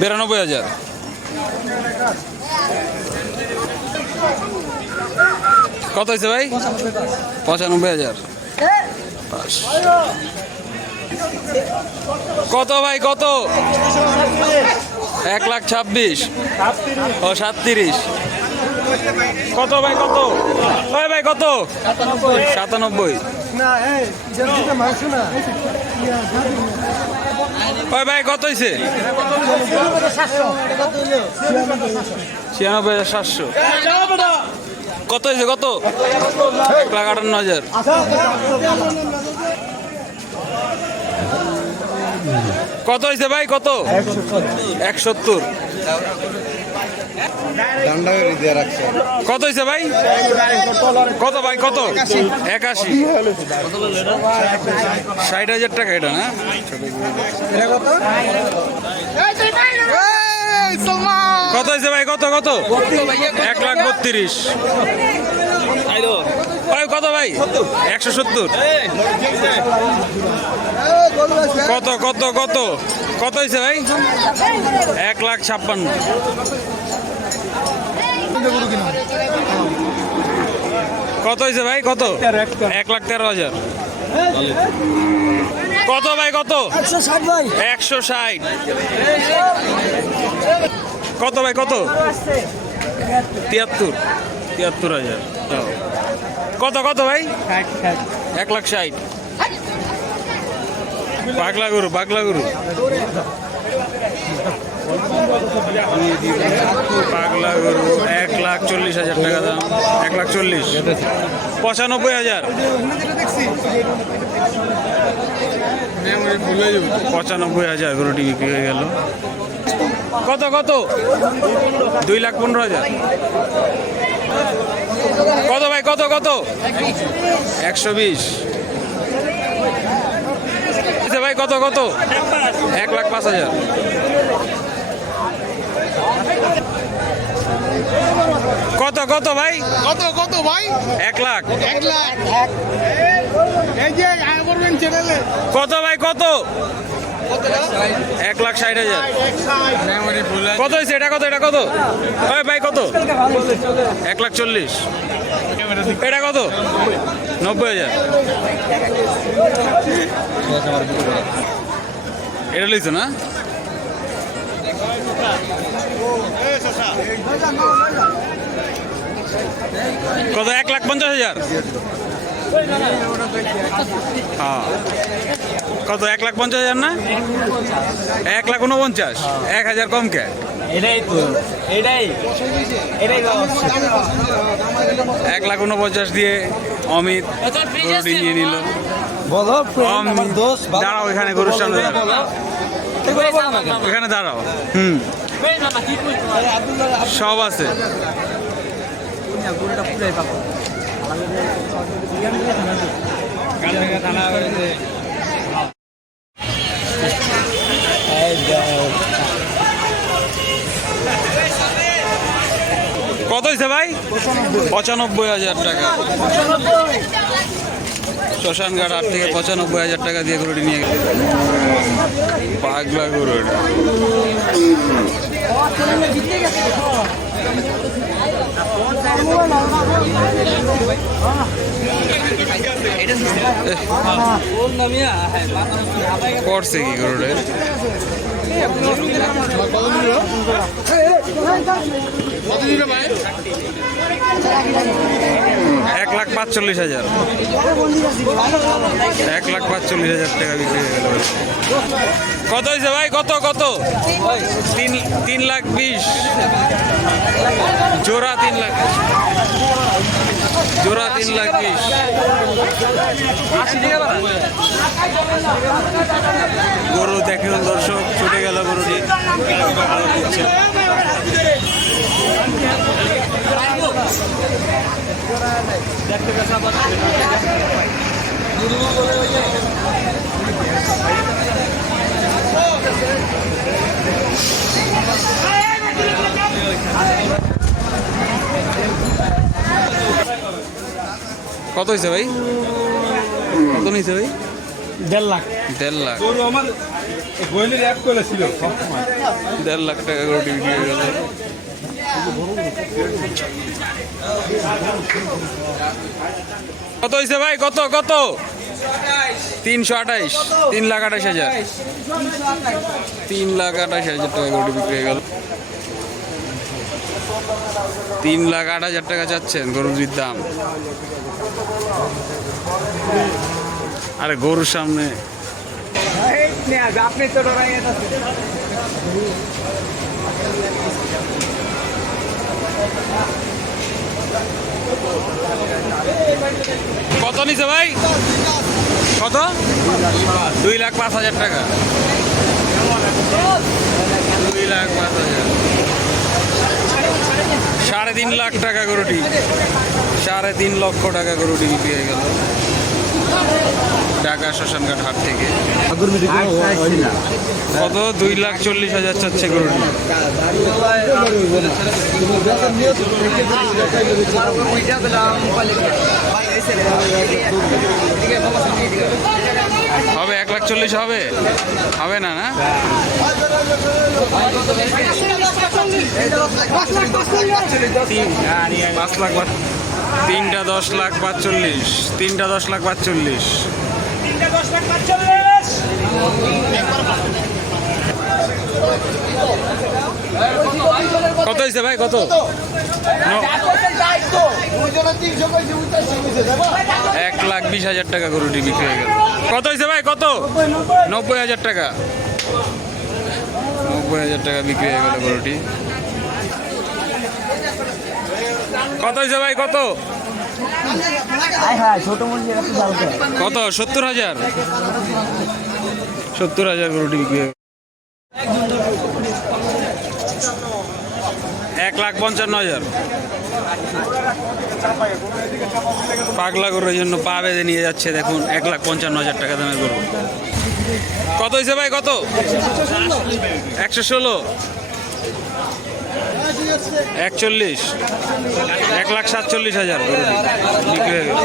বিরানব্বই হাজার। কত হয়েছে ভাই? পঁচানব্বই হাজার। কত ভাই, কত? এক লাখ ছাব্বিশ। ও, সাতত্রিশ। কত ভাই, কত? ওই ভাই, কত? সাতানব্বই। ওই ভাই কত হয়েছে ছিয়ানব্বই হাজার সাতশো। কত হয়েছে কত? এক লাখ আটান্ন হাজার। কত হয়েছে ভাই কত? এক সত্তর। কত হয়েছে ভাই? কত ভাই কত? একাশি। ষাট হাজার টাকা এটা না? কত? হয়েছে ভাই কত কত? এক লাখ বত্রিশ। ভাই কত ভাই? একশো সত্তর। কত কত কত? কত হয়েছে ভাই? এক লাখ ছাপ্পান্ন। কত হয়েছে ভাই? কত? এক লাখ তেরো হাজার। কত ভাই কত? একশো ষাট কত ভাই কত? তিয়াত্তর। তিয়াত্তর হাজার। কত কত ভাই? এক লাখ ষাট। পাগলা গরু পাগলা গরু। পাগলা গরু এক লাখ চল্লিশ হাজার টাকা দাম। এক লাখ চল্লিশ। পঁচানব্বই হাজার। পঁচানব্বই হাজার গরুটি বিক্রি হয়ে গেল। কত কত? দুই লাখ পনেরো হাজার। কত ভাই, কত কত? একশো বিশ। আচ্ছা ভাই, কত কত? এক লাখ পাঁচ হাজার। কত কত ভাই? কত কত ভাই? এক লাখ। এক লাখ। এই যে করবেন চ্যানেলে কত ভাই কত? এক লাখ ষাট হাজার। কত হয়েছে? এটা কত এটা কত? ভাই কত? এক লাখ চল্লিশ। এটা কত? নব্বই হাজার। এটা লইছো না? কত এক লাখ পঞ্চাশ হাজার? হ্যাঁ। কত এক লাখ পঞ্চাশ হাজার না? এক লাখ উনপঞ্চাশ। এক হাজার কম কে এটাই তো এটাই এটাই এক লাখ উনপঞ্চাশ দিয়ে অমিত নিয়ে নিল। দাঁড়াও এখানে গরুর সামনে দাঁড়াও। এখানে দাঁড়াও। হুম। সব আছে। কত হয়েছে ভাই? পঁচানব্বই হাজার টাকা। শ্মশানঘাট আট থেকে পঁচানব্বই হাজার টাকা দিয়ে গরুটি নিয়ে গেল পাগলা গরু এটা। করছে কি গরুটা এক লাখ পাঁচচল্লিশ হাজার। এক লাখ পাঁচচল্লিশ হাজার টাকা বিক্রি হয়ে গেল কত হয়েছে ভাই? কত কত? তিন তিন লাখ বিশ। জোড়া তিন লাখ জোড়া তিন লাখ বিশ। গরু দেখুন দর্শক ছুটে গেল গরুটি। কত হয়েছে ভাই কত নিয়েছে ভাই দেড় লাখ। দেড় লাখ। গরু আমার গোয়েলের অ্যাপ করেছিল দেড় লাখ টাকা গরুটি বিক্রি হয়ে গেল। কত হয়েছে ভাই? কত কত? তিনশো আঠাইশ। তিন লাখ আঠাইশ হাজার। তিন লাখ আঠাইশ হাজার টাকা গরুটি বিক্রি হয়ে গেল। তিন লাখ আট হাজার টাকা চাচ্ছেন গরুটির দাম। আরে গরুর সামনে। কত নিছে ভাই? কত? দুই লাখ পাঁচ হাজার টাকা। দুই লাখ পাঁচ হাজার। সাড়ে তিন লাখ টাকা গরুটি। সাড়ে তিন লক্ষ টাকা গরুটি বিক্রি হয়ে গেল। ঢাকা শ্মশানঘাট হাট থেকে। কত? দুই লাখ চল্লিশ হাজার চাচ্ছে গরুটি হবে এক লাখ চল্লিশ হবে? হবে না না? পাঁচ লাখ পাঁচ- তিনটা দশ লাখ পাঁচচল্লিশ, তিনটা দশ লাখ পাঁচচল্লিশ। কত হয়েছে ভাই, কত? এক লাখ বিশ হাজার টাকা গরুটি বিক্রি হয়ে গেল। কত হয়েছে ভাই, কত? নব্বই হাজার টাকা। নব্বই হাজার টাকা বিক্রি হয়ে গেল গরুটি। কত হয়েছে ভাই, কত। কত? সত্তর হাজার? সত্তর হাজার গরুটি বিক্রি এক লাখ পঞ্চান্ন হাজার। পাগলা গরুর জন্য পা বেঁধে নিয়ে যাচ্ছে, দেখুন, এক লাখ পঞ্চান্ন হাজার টাকা দামের গরু। কত হয়েছে ভাই, কত? একশো ষোলো। একচল্লিশ। এক লাখ সাতচল্লিশ হাজার বিক্রি হয়ে গেল।